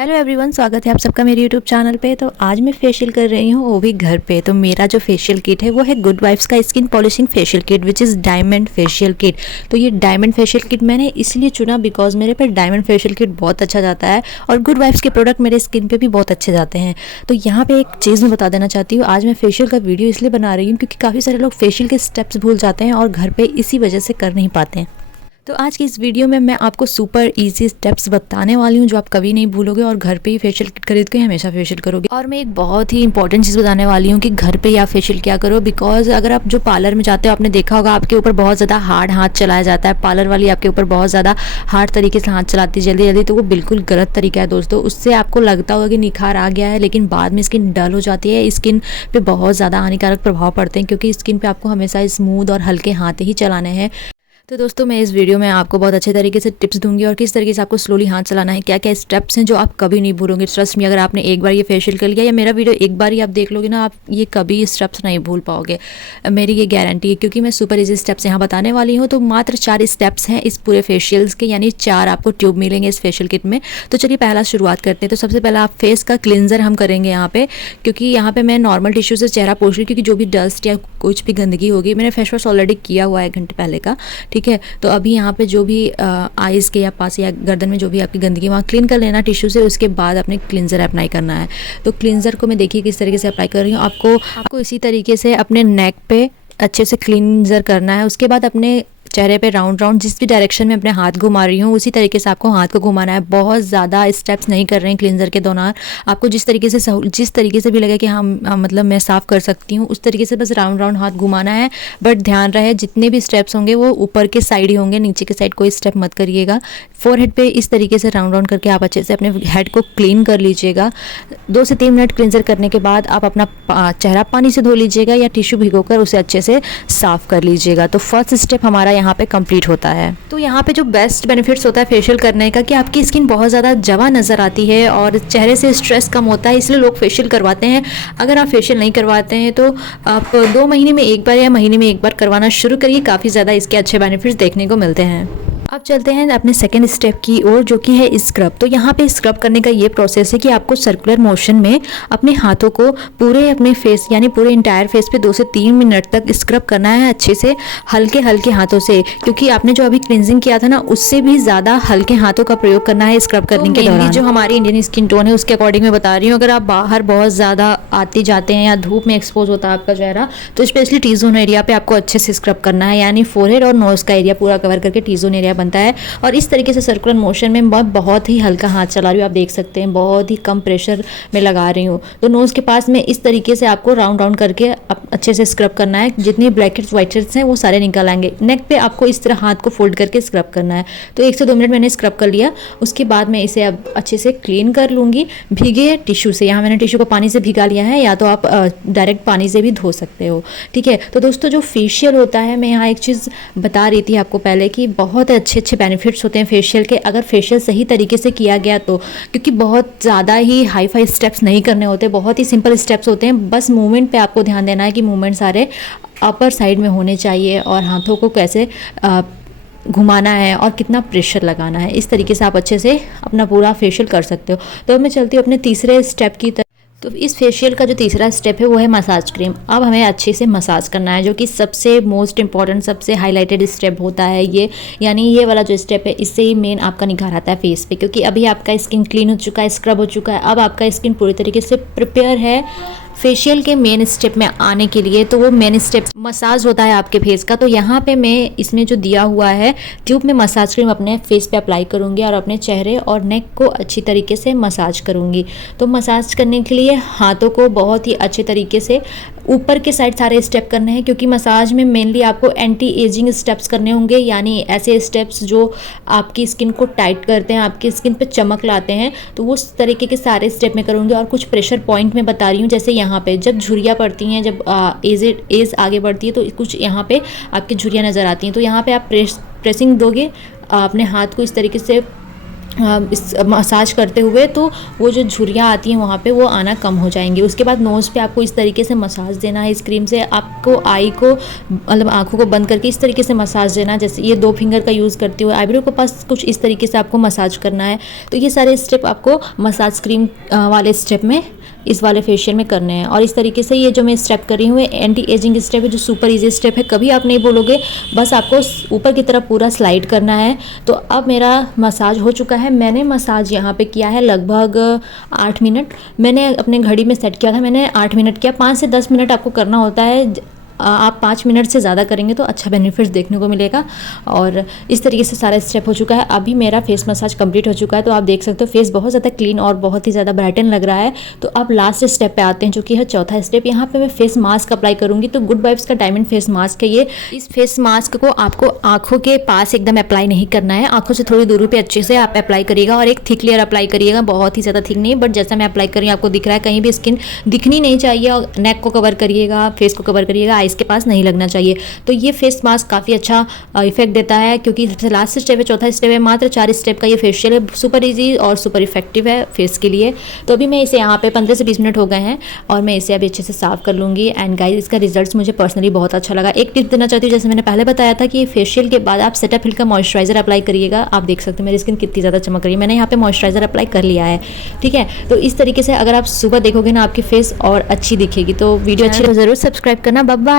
Hello everyone, स्वागत है आप सबका मेरे यूट्यूब चैनल पे। तो आज मैं फेशियल कर रही हूँ, वो भी घर पे। तो मेरा जो फेशियल किट है वो है गुड वाइब्स का skin polishing facial kit which is diamond facial kit. तो ये डायमंड फेशियल किट मैंने इसलिए चुना बिकॉज मेरे पे डायमंड फेशियल किट बहुत अच्छा जाता है और गुड वाइब्स के प्रोडक्ट मेरे स्किन पे भी बहुत अच्छे जाते हैं। तो यहाँ पे एक चीज़ मैं बता देना चाहती हूँ, आज मैं फेशियल का वीडियो इसलिए बना रही हूँ क्योंकि काफ़ी सारे लोग फेशियल के स्टेप्स भूल जाते हैं और घर पर इसी वजह से कर नहीं पाते हैं। तो आज की इस वीडियो में मैं आपको सुपर इजी स्टेप्स बताने वाली हूँ जो आप कभी नहीं भूलोगे और घर पे ही फेशियल किट खरीद के हमेशा फेशियल करोगे। और मैं एक बहुत ही इंपॉर्टेंट चीज़ बताने वाली हूँ कि घर पे ही आप फेशियल क्या करो। बिकॉज अगर आप जो पार्लर में जाते हो, आपने देखा होगा आपके ऊपर बहुत ज़्यादा हार्ड हाथ चलाया जाता है, पार्लर वाली आपके ऊपर बहुत ज़्यादा हार्ड तरीके से हाथ चलाती है जल्दी जल्दी। तो वो बिल्कुल गलत तरीका है दोस्तों। उससे आपको लगता होगा कि निखार आ गया है, लेकिन बाद में स्किन डल हो जाती है, स्किन पे बहुत ज़्यादा हानिकारक प्रभाव पड़ते हैं क्योंकि स्किन पे आपको हमेशा स्मूथ और हल्के हाथ ही चलाने हैं। तो दोस्तों मैं इस वीडियो में आपको बहुत अच्छे तरीके से टिप्स दूंगी और किस तरीके से आपको स्लोली हाथ चलाना है, क्या क्या स्टेप्स हैं जो आप कभी नहीं भूलोगे। ट्रस्ट मी, अगर आपने एक बार ये फेशियल कर लिया या मेरा वीडियो एक बार ही आप देख लोगे ना, आप ये कभी स्टेप्स नहीं भूल पाओगे, मेरी ये गारंटी है। क्योंकि मैं सुपर इजी स्टेप्स यहाँ बताने वाली हूँ। तो मात्र 4 स्टेप्स हैं इस पूरे फेशियल्स के, यानी 4 आपको ट्यूब मिलेंगे इस फेशियल किट में। तो चलिए पहला शुरुआत करते हैं। तो सबसे पहला आप फेस का क्लिनजर हम करेंगे यहाँ पे, क्योंकि यहाँ पे मैं नॉर्मल टिश्यू से चेहरा पोंछ रही हूँ क्योंकि जो भी डस्ट या कुछ भी गंदगी होगी, मैंने फेस वॉश ऑलरेडी किया हुआ है 1 घंटे पहले का, ठीक है। तो अभी यहाँ पे जो भी आइज़ के या पास या गर्दन में जो भी आपकी गंदगी वहाँ क्लीन कर लेना टिश्यू से। उसके बाद अपने क्लिनजर अप्लाई करना है। तो क्लिनजर को मैं देखिए किस तरीके से अप्लाई कर रही हूँ। आपको इसी तरीके से अपने नेक पे अच्छे से क्लिनजर करना है। उसके बाद अपने चेहरे पे राउंड राउंड जिस भी डायरेक्शन में अपने हाथ घुमा रही हूँ उसी तरीके से आपको हाथ को घुमाना है। बहुत ज़्यादा स्टेप्स नहीं कर रहे हैं क्लिनजर के दौरान। आपको जिस तरीके से भी लगे कि हाँ मतलब मैं साफ़ कर सकती हूँ, उस तरीके से बस राउंड राउंड हाथ घुमाना है। बट ध्यान रहे जितने भी स्टेप्स होंगे वो ऊपर के साइड ही होंगे, नीचे के साइड कोई स्टेप मत करिएगा। फोरहेड पे इस तरीके से राउंड राउंड करके आप अच्छे से अपने हेड को क्लीन कर लीजिएगा। 2 से 3 मिनट क्लिनजर करने के बाद आप अपना चेहरा पानी से धो लीजिएगा या टिश्यू भिगोकर उसे अच्छे से साफ़ कर लीजिएगा। तो फर्स्ट स्टेप हमारा यहाँ पे कंप्लीट होता है। तो यहाँ पे जो बेस्ट बेनिफिट्स होता है फेशियल करने का कि आपकी स्किन बहुत ज़्यादा जवा नज़र आती है और चेहरे से स्ट्रेस कम होता है, इसलिए लोग फेशियल करवाते हैं। अगर आप फेशियल नहीं करवाते हैं तो आप 2 महीने में एक बार या महीने में एक बार करवाना शुरू करिए। काफ़ी ज़्यादा इसके अच्छे बेनिफिट्स देखने को मिलते हैं। अब चलते हैं अपने सेकेंड स्टेप की ओर, जो कि है स्क्रब। तो यहाँ पे स्क्रब करने का ये प्रोसेस है कि आपको सर्कुलर मोशन में अपने हाथों को पूरे अपने फेस यानी पूरे इंटायर फेस पे 2 से 3 मिनट तक स्क्रब करना है अच्छे से, हल्के हल्के हाथों से। क्योंकि आपने जो अभी क्लिनजिंग किया था ना, उससे भी ज़्यादा हल्के हाथों का प्रयोग करना है स्क्रब करने के दौरान। जो हमारी इंडियन स्किन टोन है उसके अकॉर्डिंग मैं बता रही हूँ। अगर आप बाहर बहुत ज़्यादा आते जाते हैं या धूप में एक्सपोज होता है आपका चेहरा, तो स्पेशली टी जोन एरिया पे आपको अच्छे से स्क्रब करना है, यानी फोरहेड और नोज का एरिया पूरा कवर करके टी जोन एरिया बनता है। और इस तरीके से सर्कुलर मोशन में मैं बहुत ही हल्का हाथ चला रही हूँ, आप देख सकते हैं बहुत ही कम प्रेशर में लगा रही हूँ। तो नोज़ के पास में इस तरीके से आपको राउंड राउंड करके अच्छे से स्क्रब करना है। जितनी ब्लैक हेड्स व्हाइट हेड्स हैं वो सारे निकल आएंगे। नेक पे आपको इस तरह हाथ को फोल्ड करके स्क्रब करना है। तो 1 से 2 मिनट मैंने स्क्रब कर लिया। उसके बाद मैं इसे अब अच्छे से क्लीन कर लूँगी भीगे टिश्यू से। यहाँ मैंने टिश्यू को पानी से भिगा लिया है, या तो आप डायरेक्ट पानी से भी धो सकते हो, ठीक है। तो दोस्तों जो फेशियल होता है, मैं यहाँ एक चीज़ बता रही थी आपको पहले कि बहुत अच्छे बेनिफिट्स होते हैं फेशियल के, अगर फेशियल सही तरीके से किया गया तो। क्योंकि बहुत ज़्यादा ही हाई फाई स्टेप्स नहीं करने होते, बहुत ही सिंपल स्टेप्स होते हैं। बस मूवमेंट पे आपको ध्यान देना है कि मूवमेंट सारे अपर साइड में होने चाहिए और हाथों को कैसे घुमाना है और कितना प्रेशर लगाना है। इस तरीके से आप अच्छे से अपना पूरा फेशियल कर सकते हो। तो मैं चलती हूँ अपने तीसरे स्टेप की तरफ। तो इस फेशियल का जो तीसरा स्टेप है वो है मसाज क्रीम। अब हमें अच्छे से मसाज करना है, जो कि सबसे मोस्ट इंपॉर्टेंट सबसे हाईलाइटेड स्टेप होता है ये। यानी ये वाला जो स्टेप है, इससे ही मेन आपका निखार आता है फेस पे। क्योंकि अभी आपका स्किन क्लीन हो चुका है, स्क्रब हो चुका है, अब आपका स्किन पूरी तरीके से प्रिपेयर है फेशियल के मेन स्टेप में आने के लिए। तो वो मेन स्टेप मसाज होता है आपके फेस का। तो यहाँ पे मैं इसमें जो दिया हुआ है ट्यूब में मसाज क्रीम अपने फेस पे अप्लाई करूँगी और अपने चेहरे और नेक को अच्छी तरीके से मसाज करूँगी। तो मसाज करने के लिए हाथों को बहुत ही अच्छे तरीके से ऊपर के साइड सारे स्टेप करने हैं, क्योंकि मसाज में मेनली आपको एंटी एजिंग स्टेप्स करने होंगे, यानी ऐसे स्टेप्स जो आपकी स्किन को टाइट करते हैं, आपकी स्किन पे चमक लाते हैं। तो वो उस तरीके के सारे स्टेप में करूँगी। और कुछ प्रेशर पॉइंट में बता रही हूँ, जैसे यहाँ पे जब झुर्रियाँ पड़ती हैं, जब एज आगे बढ़ती है तो कुछ यहाँ पे आपकी झुर्रियाँ नज़र आती हैं। तो यहाँ पे आप प्रेसिंग दोगे अपने हाथ को इस तरीके से इस मसाज करते हुए, तो वो जो झुर्रियाँ आती हैं वहाँ पे वो आना कम हो जाएंगी। उसके बाद नोज़ पे आपको इस तरीके से मसाज देना है इस क्रीम से। आपको आई को मतलब आँखों को बंद करके इस तरीके से मसाज देना है, जैसे ये 2 फिंगर का यूज़ करती हुए आईब्रो के पास कुछ इस तरीके से आपको मसाज करना है। तो ये सारे स्टेप आपको मसाज क्रीम वाले स्टेप में, इस वाले फेशियल में करने हैं। और इस तरीके से ये जो मैं स्टेप कर रही हूँ एंटी एजिंग स्टेप है, जो सुपर इजी स्टेप है, कभी आप नहीं बोलोगे, बस आपको ऊपर की तरफ पूरा स्लाइड करना है। तो अब मेरा मसाज हो चुका है। मैंने मसाज यहाँ पे किया है लगभग 8 मिनट। मैंने अपने घड़ी में सेट किया था, मैंने 8 मिनट किया। 5 से 10 मिनट आपको करना होता है। आप 5 मिनट से ज़्यादा करेंगे तो अच्छा बेनिफिट्स देखने को मिलेगा। और इस तरीके से सारा स्टेप हो चुका है। अभी मेरा फेस मसाज कंप्लीट हो चुका है, तो आप देख सकते हो फेस बहुत ज़्यादा क्लीन और बहुत ही ज़्यादा ब्राइटन लग रहा है। तो अब लास्ट स्टेप पे आते हैं, जो कि है चौथा स्टेप। यहाँ पे मैं फेस मास्क अप्लाई करूँगी। तो गुड वाइब्स का डायमंड फेस मास्क है ये। इस फेस मास्क को आपको आँखों के पास एकदम अप्लाई नहीं करना है, आँखों से थोड़ी दूरी पर अच्छे से आप अप्लाई करिएगा और एक थिक लेयर अप्लाई करिएगा, बहुत ही ज़्यादा थिक नहीं, बट जैसा मैं अप्लाई कर रही हूँ आपको दिख रहा है, कहीं भी स्किन दिखनी नहीं चाहिए। और नेक को कवर करिएगा, फेस को कवर करिएगा, आइज़ के पास नहीं लगना चाहिए। तो ये फेस मास्क काफ़ी अच्छा इफेक्ट देता है, क्योंकि सबसे लास्ट स्टेप है, चौथा स्टेप है। मात्र 4 स्टेप का ये फेशियल है, सुपर इजी और सुपर इफेक्टिव है फेस के लिए। तो अभी मैं इसे यहाँ पे 15 से 20 मिनट हो गए हैं और मैं इसे अभी अच्छे से साफ कर लूँगी। एंड गाइस, इसका रिजल्ट मुझे पर्सनली बहुत अच्छा लगा। एक टिप देना चाहती हूँ, जैसे मैंने पहले बताया था कि फेशियल के बाद आप सेटाफिल का मॉइस्चराइजर अप्लाई करिएगा। आप देख सकते हैं मेरी स्किन कितनी ज़्यादा चमक रही है। मैंने यहाँ पे मॉइस्चराइजर अप्लाई कर लिया है, ठीक है। तो इस तरीके से अगर आप सुबह देखोगे ना, आपकी फेस और अच्छी दिखेगी। तो वीडियो अच्छी तो ज़रूर सब्सक्राइब करना। Bye bye.